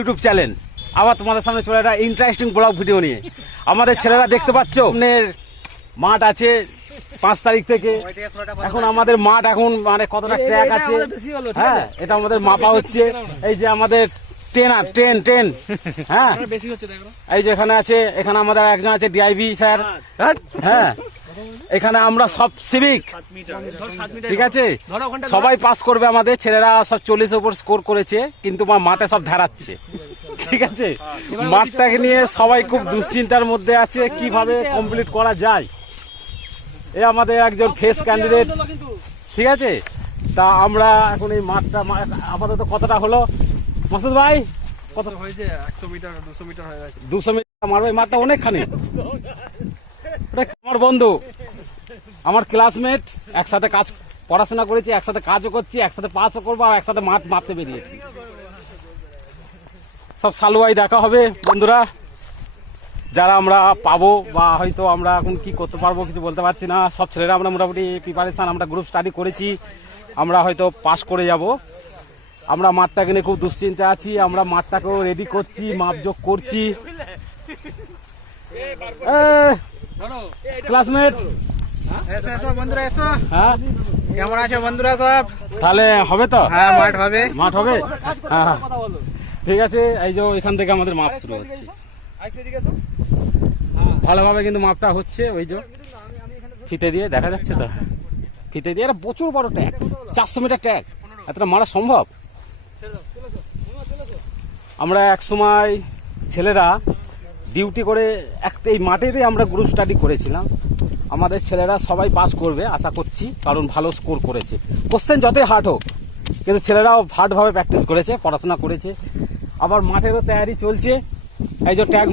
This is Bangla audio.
YouTube channel. আবার তোমাদের সামনে চলে একটা ইন্টারেস্টিং ব্লগ ভিডিও নিয়ে। আমাদের ছেলেরা দেখতে পাচ্ছ সামনের মাঠ আছে 5 তারিখ থেকে। এখন আমাদের মাঠ এখন মানে কতটা ট্র্যাক আছে, হ্যাঁ এটা আমাদের মাপা হচ্ছে। এই যে আমাদের ট্রেন হ্যাঁ এই যে এখানে আছে, এখানে আমাদের একজন আছে ডিআইবি স্যার, হ্যাঁ এখানে আমরা সব সিভিক, ঠিক আছে সবাই পাস করবে। আমাদের ছেলেরা সব 40 উপর স্কোর করেছে, কিন্তু মাঠে সব ধারাচ্ছে, ঠিক আছে। মাঠটাকে নিয়ে সবাই খুব দুশ্চিন্তার মধ্যে আছে কিভাবে কমপ্লিট করা যায়। এ আমাদের একজন ফেস ক্যান্ডিডেট, ঠিক আছে। তা আমরা এখন এই মাঠটা আপাতত কতটা হলো মাসুদ ভাই? কত হয়েছে? 100 মিটার 200 মিটার হয়ে গেছে। 200 মিটার মারবে, মাঠটা অনেকখানি। আমার বন্ধু, আমার ক্লাসমেট, একসাথে কাজ পড়াশোনা করেছি, একসাথে কাজও করছি, একসাথে পাসও করবো, আর একসাথে মাঠ মাপতে বেরিয়েছি। সব সালুয়াই দেখা হবে বন্ধুরা, যারা আমরা পাবো বা হয়তো আমরা এখন কি করতে পারবো কিছু বলতে পারছি না। সব ছেলেরা আমরা মোটামুটি প্রিপারেশান, আমরা গ্রুপ স্টাডি করেছি, আমরা হয়তো পাস করে যাব। আমরা মাঠটাকে নিয়ে খুব দুশ্চিন্তা আছি, আমরা মাঠটাকেও রেডি করছি, মাপযোগ করছি। ক্লাসমেট বন্ধুরা এসো, হ্যাঁ কেমন আছো বন্ধুরা সব? তাহলে হবে তো? হ্যাঁ মাঠ হবে, মাঠ হবে, হ্যাঁ ঠিক আছে। এই যে এখান থেকে আমাদের মাপ শুরু হচ্ছে, ভালোভাবে কিন্তু মাপটা হচ্ছে। ওই যে ফিতে দিয়ে দেখা যাচ্ছে তো, ফিতে দিয়ে একটা প্রচুর বড় ট্যাগ, 400 মিটার ট্যাগ, এতটা মারা সম্ভব? আমরা এক সময় ছেলেরা ডিউটি করে এই মাঠেতে আমরা গ্রুপ স্টাডি করেছিলাম। আমাদের ছেলেরা সবাই পাস করবে আশা করছি, কারণ ভালো স্কোর করেছে। কোশ্চেন যতই হার্ড হোক, কিন্তু ছেলেরাও হার্ডভাবে প্র্যাকটিস করেছে, পড়াশোনা করেছে। আবার মাঠেরও তৈরি চলছে। এই যে ট্যাগ